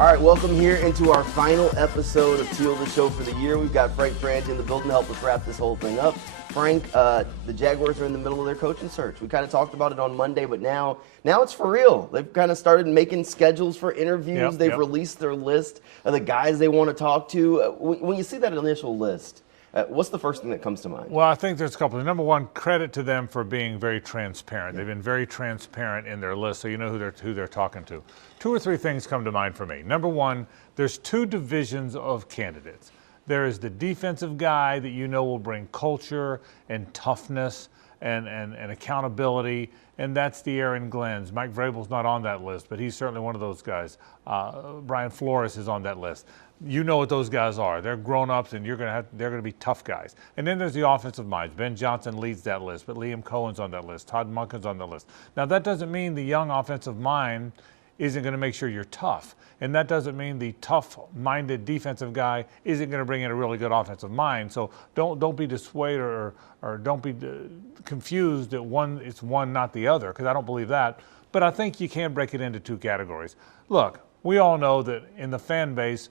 All right, welcome here into our final episode of Teal the Show for the year. We've got Frank Frangie in the building to help us wrap this whole thing up. Frank, the Jaguars are in the middle of their coaching search. We kind of talked about it on Monday, but now it's for real. They've kind of started making schedules for interviews. They've released their list of the guys they want to talk to. When you see that initial list, what's the first thing that comes to mind? Well, I think there's a couple. Number one, credit to them for being very transparent. They've been very transparent in their list, so you know who they're talking to. Two or three things come to mind for me. Number one, there's two divisions of candidates. There is the defensive guy that you know will bring culture and toughness and accountability, and that's the Aaron Glenns. Mike Vrabel's not on that list, but he's certainly one of those guys. Brian Flores is on that list. You know what those guys are. They're grown-ups, and they're going to be tough guys. And then there's the offensive minds. Ben Johnson leads that list, but Liam Cohen's on that list. Todd Monken's on that list. Now, that doesn't mean the young offensive mind isn't going to make sure you're tough. And that doesn't mean the tough-minded defensive guy isn't going to bring in a really good offensive mind. So don't be dissuaded or don't be confused that it's one, not the other, because I don't believe that. But I think you can break it into two categories. Look, we all know that in the fan base,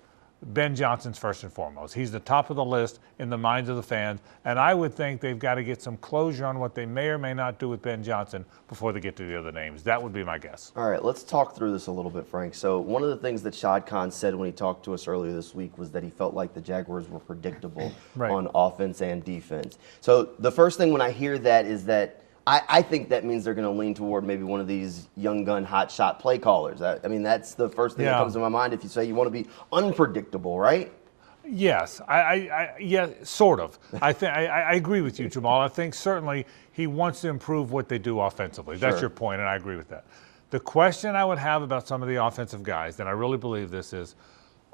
Ben Johnson's first and foremost. He's the top of the list in the minds of the fans, and I would think they've got to get some closure on what they may or may not do with Ben Johnson before they get to the other names. That would be my guess. All right, let's talk through this a little bit, Frank. So one of the things that Shad Khan said when he talked to us earlier this week was that he felt like the Jaguars were predictable on offense and defense. So the first thing when I hear that is that I think that means they're going to lean toward maybe one of these young gun hot shot play callers. I mean, that's the first thing that comes to my mind if you say you want to be unpredictable, right? Yes, yeah, sort of. I agree with you, Jamal. I think certainly he wants to improve what they do offensively. That's your point, and I agree with that. The question I would have about some of the offensive guys, and I really believe this is,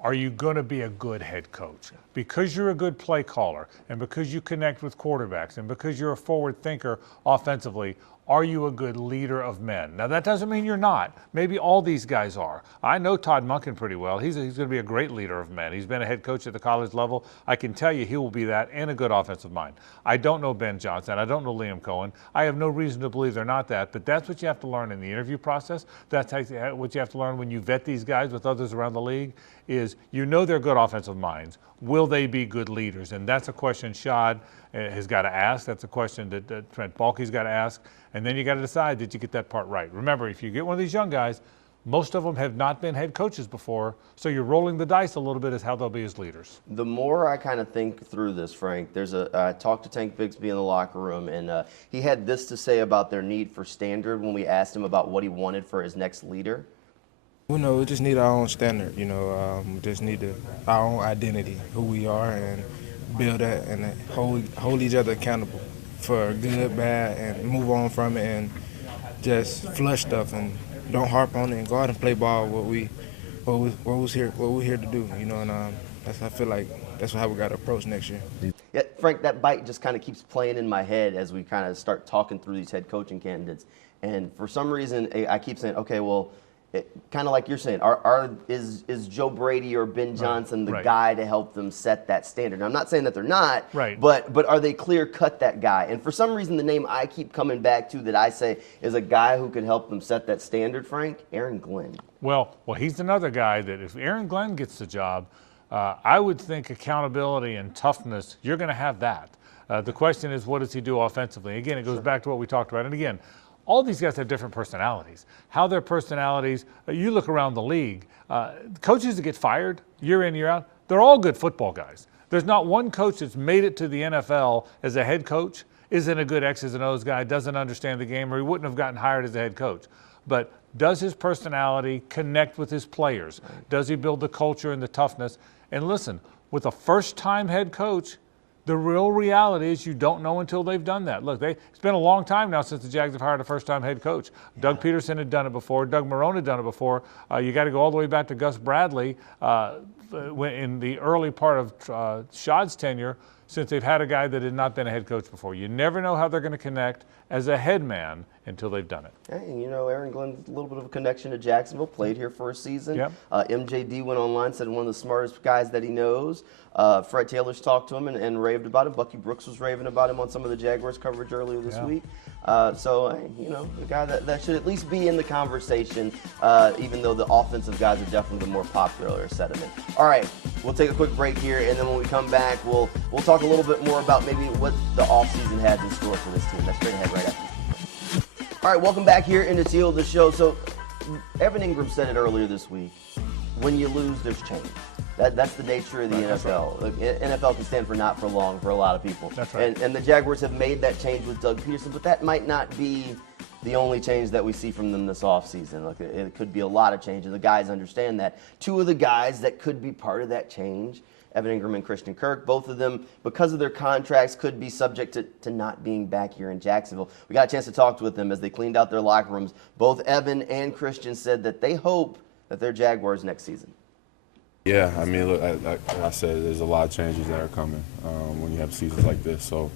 are you going to be a good head coach? Because you're a good play caller and because you connect with quarterbacks and because you're a forward thinker offensively, are you a good leader of men? Now, that doesn't mean you're not. Maybe all these guys are. I know Todd Monken pretty well. He's going to be a great leader of men. He's been a head coach at the college level. I can tell you he will be that and a good offensive mind. I don't know Ben Johnson. I don't know Liam Cohen. I have no reason to believe they're not that, but that's what you have to learn in the interview process. That's what you have to learn when you vet these guys with others around the league is you know they're good offensive minds. Will they be good leaders? And that's a question Shad has got to ask. That's a question that Trent Baalke's got to ask. And then you got to decide, did you get that part right? Remember, if you get one of these young guys, most of them have not been head coaches before, so you're rolling the dice a little bit as how they'll be as leaders. The more I kind of think through this, Frank, I talked to Tank Bigsby in the locker room, and he had this to say about their need for standard when we asked him about what he wanted for his next leader. We just need our own standard, we just need our own identity, who we are, and build that and hold each other accountable for good, bad, and move on from it and just flush stuff and don't harp on it and go out and play ball what we're here to do, and I feel like that's how we got to approach next year. Yeah, Frank, that bite just kind of keeps playing in my head as we kind of start talking through these head coaching candidates, and for some reason I keep saying, okay, well, kind of like you're saying, is Joe Brady or Ben Johnson the guy to help them set that standard? Now, I'm not saying that they're not, but are they clear-cut that guy? And for some reason, the name I keep coming back to that I say is a guy who could help them set that standard, Frank, Aaron Glenn. Well, he's another guy that if Aaron Glenn gets the job, I would think accountability and toughness, you're going to have that. The question is, what does he do offensively? Again, it goes back to what we talked about. And again, all these guys have different personalities. How their personalities, you look around the league, coaches that get fired year in, year out, they're all good football guys. There's not one coach that's made it to the NFL as a head coach, isn't a good X's and O's guy, doesn't understand the game, or he wouldn't have gotten hired as a head coach. But does his personality connect with his players? Does he build the culture and the toughness? And listen, with a first-time head coach, the real reality is you don't know until they've done that. Look, it's been a long time now since the Jags have hired a first-time head coach. Doug Peterson had done it before. Doug Marrone had done it before. You got to go all the way back to Gus Bradley in the early part of Shad's tenure, since they've had a guy that had not been a head coach before. You never know how they're going to connect as a head man until they've done it. Hey, Aaron Glenn's a little bit of a connection to Jacksonville, played here for a season. MJD went online, said one of the smartest guys that he knows. Fred Taylor's talked to him and raved about him. Bucky Brooks was raving about him on some of the Jaguars coverage earlier this week. You know, the guy that should at least be in the conversation, even though the offensive guys are definitely the more popular set of them. All right, we'll take a quick break here, and then when we come back, we'll talk a little bit more about maybe what the offseason has in store for this team. That's straight ahead right after this. All right, welcome back here into Teal the Show. So, Evan Ingram said it earlier this week. When you lose, there's change. That's the nature of the NFL. Right. NFL can stand for not for long for a lot of people. That's right. And the Jaguars have made that change with Doug Peterson, but that might not be the only change that we see from them this offseason. Like, it could be a lot of change, and the guys understand that. Two of the guys that could be part of that change, Evan Ingram and Christian Kirk, both of them, because of their contracts, could be subject to not being back here in Jacksonville. We got a chance to talk with them as they cleaned out their locker rooms. Both Evan and Christian said that they hope that they're Jaguars next season. Yeah, I mean, look, like I said, there's a lot of changes that are coming when you have seasons like this. So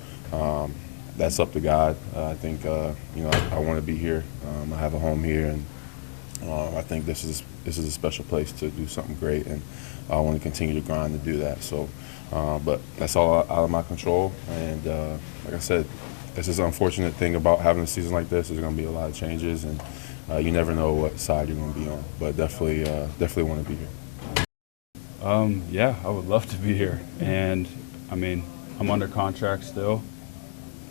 that's up to God. I think, you know, I want to be here. I have a home here, and I think this is a special place to do something great, and I want to continue to grind to do that. So, but that's all out of my control. And like I said, this is an unfortunate thing about having a season like this. There's going to be a lot of changes, and you never know what side you're going to be on. But definitely want to be here. Yeah, I would love to be here. And, I mean, I'm under contract still.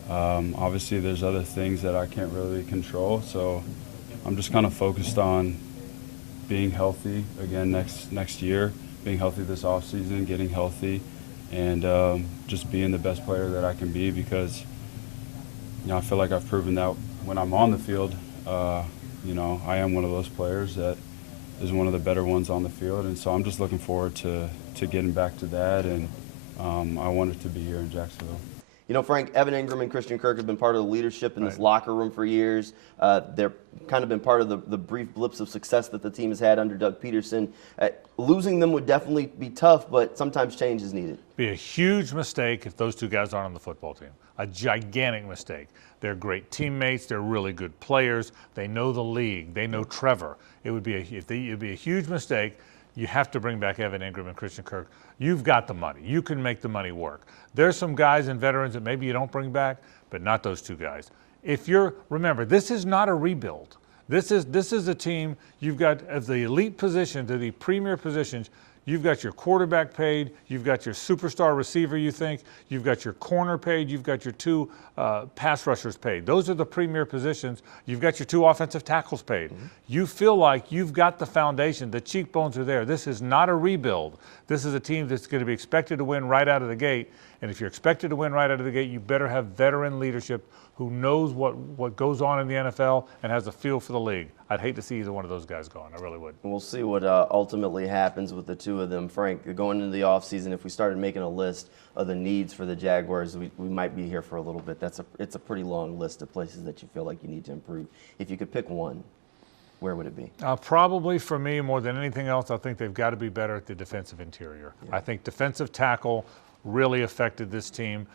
Obviously, there's other things that I can't really control, so I'm just kind of focused on being healthy again next year, being healthy this offseason, getting healthy, and just being the best player that I can be because, you know, I feel like I've proven that when I'm on the field, you know, I am one of those players that is one of the better ones on the field, and so I'm just looking forward to getting back to that, and I wanted to be here in Jacksonville. You know, Frank, Evan Ingram and Christian Kirk have been part of the leadership in this locker room for years. They're kind of been part of the brief blips of success that the team has had under Doug Peterson. Losing them would definitely be tough, but sometimes change is needed. Be a huge mistake if those two guys aren't on the football team. A gigantic mistake. They're great teammates. They're really good players. They know the league. They know Trevor. It'd be a huge mistake. You have to bring back Evan Ingram and Christian Kirk. You've got the money. You can make the money work. There's some guys and veterans that maybe you don't bring back, but not those two guys. Remember, this is not a rebuild. This is a team you've got as the elite position to the premier positions. You've got your quarterback paid. You've got your superstar receiver, you think. You've got your corner paid. You've got your two pass rushers paid. Those are the premier positions. You've got your two offensive tackles paid. Mm-hmm. You feel like you've got the foundation. The cheekbones are there. This is not a rebuild. This is a team that's going to be expected to win right out of the gate. And if you're expected to win right out of the gate, you better have veteran leadership who knows what goes on in the NFL and has a feel for the league. I'd hate to see either one of those guys gone. I really would. We'll see what ultimately happens with the two of them. Frank, going into the offseason, if we started making a list of the needs for the Jaguars, we might be here for a little bit. It's a pretty long list of places that you feel like you need to improve. If you could pick one, where would it be? Probably for me, more than anything else, I think they've got to be better at the defensive interior. Yeah. I think defensive tackle really affected this team.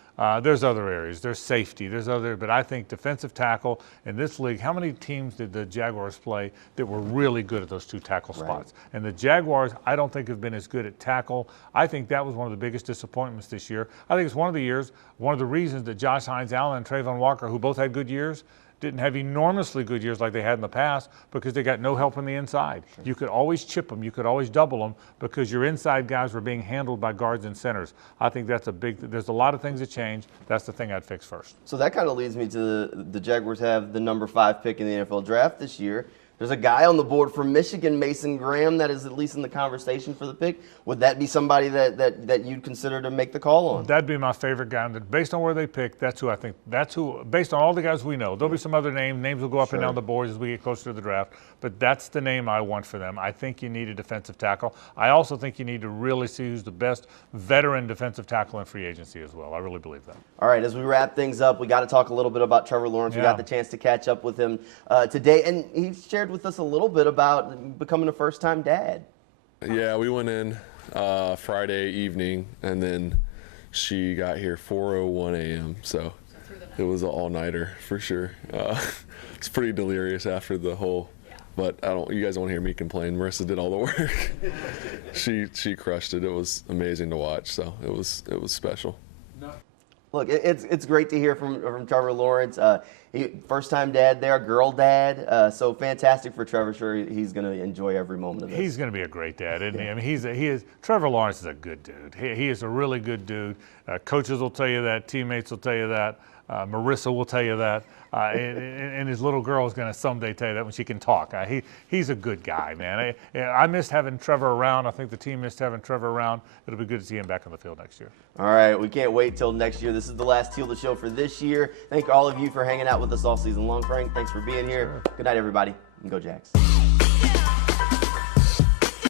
There's other areas. There's safety. But I think defensive tackle in this league, how many teams did the Jaguars play that were really good at those two tackle spots? Right. And the Jaguars, I don't think have been as good at tackle. I think that was one of the biggest disappointments this year. I think it's one of the reasons that Josh Hines-Allen and Trayvon Walker, who both had good years, didn't have enormously good years like they had in the past because they got no help on the inside. Sure. You could always chip them. You could always double them because your inside guys were being handled by guards and centers. I think there's a lot of things that change. That's the thing I'd fix first. So that kind of leads me to the Jaguars have the number 5 pick in the NFL draft this year. There's a guy on the board from Michigan, Mason Graham, that is at least in the conversation for the pick. Would that be somebody that you'd consider to make the call on? That'd be my favorite guy. Based on where they pick, that's who I think. That's who, based on all the guys we know. There'll be some other names. Names will go up and down the boards as we get closer to the draft. But that's the name I want for them. I think you need a defensive tackle. I also think you need to really see who's the best veteran defensive tackle in free agency as well. I really believe that. All right, as we wrap things up, we got to talk a little bit about Trevor Lawrence. Yeah. We got the chance to catch up with him today, and he shared with us a little bit about becoming a first-time dad. Yeah, we went in Friday evening, and then she got here 4:01 a.m., so it was an all-nighter for sure. It's pretty delirious after the whole, but you guys don't want to hear me complain. Marissa did all the work. She crushed it. It was amazing to watch, so it was special. Look, it's great to hear from Trevor Lawrence. First-time dad there, girl dad. So fantastic for Trevor. Sure, he's going to enjoy every moment of this. He's going to be a great dad, isn't he? I mean, Trevor Lawrence is a good dude. He is a really good dude. Coaches will tell you that. Teammates will tell you that. Marissa will tell you that. And his little girl is going to someday tell you that when she can talk. He's a good guy, man. I missed having Trevor around. I think the team missed having Trevor around. It'll be good to see him back on the field next year. All right, we can't wait till next year. This is the last Teal the Show for this year. Thank all of you for hanging out with us all season long. Frank, thanks for being here. Good night, everybody, and go Jags.